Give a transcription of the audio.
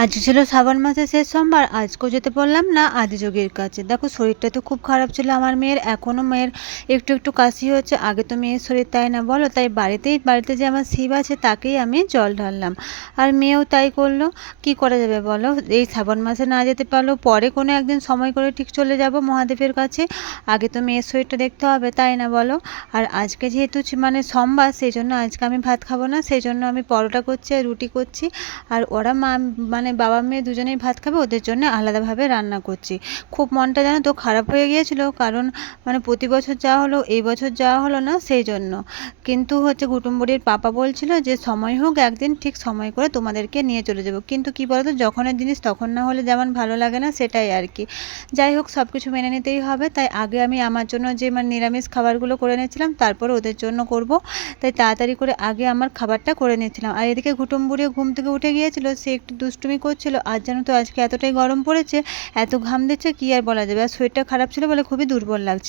আজ ছিল শ্রাবণ মাসের শেষ সোমবার, আজকেও যেতে বললাম না আদিযোগীর কাছে। দেখো, শরীরটা তো খুব খারাপ ছিল আমার মেয়ের এখনও মেয়ের একটু একটু কাশি হচ্ছে আগে তো মেয়ের শরীর তাই না বলো? তাই বাড়িতেই, বাড়িতে যে আমার শিব আছে তাকেই আমি জল ঢাললাম। আর মেয়েও তাই করল। কি করা যাবে বলো? এই শ্রাবণ মাসে না যেতে পারলেও পরে কোনো একদিন সময় করে ঠিক চলে যাব মহাদেবের কাছে। আগে তো মেয়ের শরীরটা দেখতে হবে, তাই না বলো? আর আজকে যেহেতু মানে সোমবার, সেই জন্য আজকে আমি ভাত খাব না। সেই জন্য আমি পরোটা করছি আর রুটি করছি। আর ওরা মা মানে বাবা মেয়ে দুজনেই ভাত খাবে, ওদের জন্য আলাদাভাবে রান্না করছি। খুব মনটা জানো তো খারাপ হয়ে গিয়েছিল, কারণ মানে প্রতি বছর যাওয়া হলো, এই বছর যাওয়া হলো না, সেই জন্য। কিন্তু হচ্ছে কুটুম্বরির পাপা বলছিল যে, সময় হোক, একদিন ঠিক সময় করে তোমাদেরকে নিয়ে চলে যাব। কিন্তু কি বলতো, যখনের জিনিস তখন না হলে যেমন ভালো লাগে না, সেটাই আর কি। যাই হোক সব কিছু মেনে নিতেই হবে। তাই আগে আমি আমার জন্য যে মানে নিরামিষ খাবারগুলো করে নিয়েছিলাম তারপরে ওদের জন্য করব। তাই তাড়াতাড়ি করে আগে আমার খাবারটা করে নিয়েছিলাম। আর এদিকে ঘুটুম বুড়িও ঘুম থেকে উঠে গিয়েছিল, সে একটু দুষ্টুমি করছিল। আর জানো তো, আজকে এতটাই গরম পড়েছে, এত ঘাম দিচ্ছে, কি আর বলা যাবে? আর শরীরটা খারাপ ছিল বলে খুবই দুর্বল লাগছে।